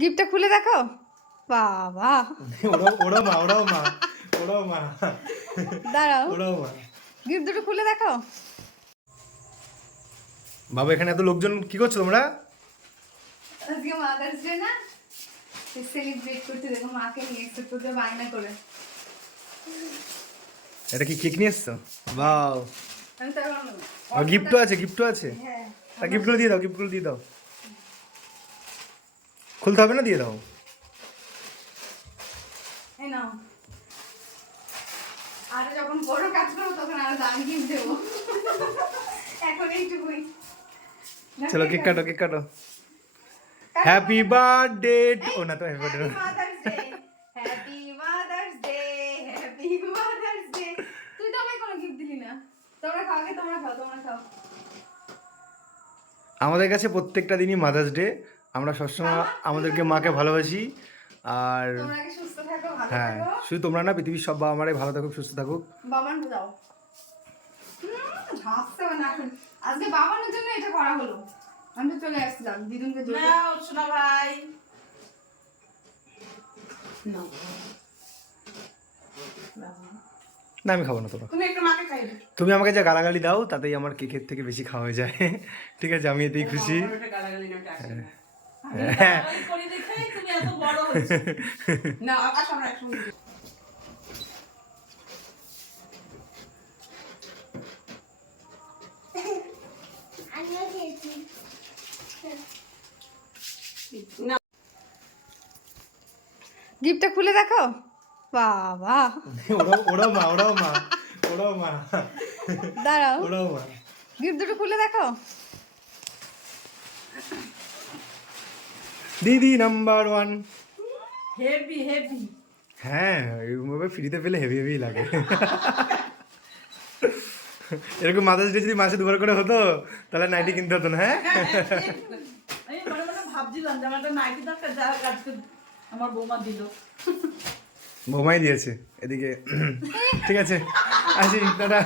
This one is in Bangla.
গিফটটা খুলে দেখো। বাবা, ওরাও মা দাঁড়াও, ওরাও মা। গিফট দুটো খুলে দেখো। বাবা, এখানে এত লোকজন কি করছো তোমরা? আজকে মাদার্স ডে না, সেলিব্রেট করতে দেখো মাকে নিয়ে এসে পুজো বায়না করে। এটা কি কেক নিয়ে এসছো? বাও, আমি তো এখন আর গিফটও আছে, গিফটও আছে। হ্যাঁ, তা গিফটগুলো দিয়ে দাও, গিফটগুলো দিয়ে দাও। খুলতে হবে না, দিয়ে দাও। এই নাও। আর যখন বড় কাজ করবো তখন আরো দামি গিফট দেবো। এখন এইটুকুই। চলো কেক কাটো, কেক কাটো। Happy birthday. ও না তো, happy birthday. Mother's day, happy mother's day, happy mother's day. তুই তো আমায় কোনো গিফট দিলি না। তোমরা খাও, আগে তোমরা খাও, তোমরা খাও। আমাদের কাছে প্রত্যেকটা দিনই মাদার্স ডে। আমরা সবসময় আমাদেরকে মাকে ভালোবাসি। আর তোমরা আগে সুস্থ থাকো, ভালো হ্যাঁ, থাকো। শুধু তোমরা না, পৃথিবীর সব বাবা মারাই ভালো থাকুক, সুস্থ থাকুক। বাবান দাও। হাসতে হবে না এখন। আজকে বাবানের জন্য এটা করা হলো। আমি তো চলে আসছিলাম দিদুনকে জন্য। নাও শোনা ভাই, নাও না, আমি খাবো না তোরা। তুমি একটু মাকে খাইবে। তুমি আমাকে যা গালাগালি দাও তাতেই আমার কেকের থেকে বেশি খাওয়া হয়ে যায়। ঠিক আছে, আমি এতেই খুশি। আমার ওটা গালাগালি না, ওটা আসে না। আমি হ্যাঁ। গালাগালি করি দেখেই তুমি এত বড় হয়েছো। না, আকাশ আমরা একসঙ্গে দিই। না, গিফটটা খুলে দেখো। বাবা, ওরাও মা। দাঁড়াও, ওরাও মা। গিফট দুটো খুলে দেখো। দিদি নাম্বার 1। Heavy heavy. হ্যাঁ, এইভাবে ফ্রিতে পেলে হেভি হেভি লাগে। এরকম মাদার্স ডে যদি মাসে দুবার করে হতো তাহলে নাইটি কিনতে হতো না। হ্যাঁ, আমি মনে মনে ভাবছিলাম যে আমার একটা নাইটি দরকার, যা আজকে আমার বৌমা দিল। বোমাই দিয়েছে এদিকে। ঠিক আছে, আসি, টাটা।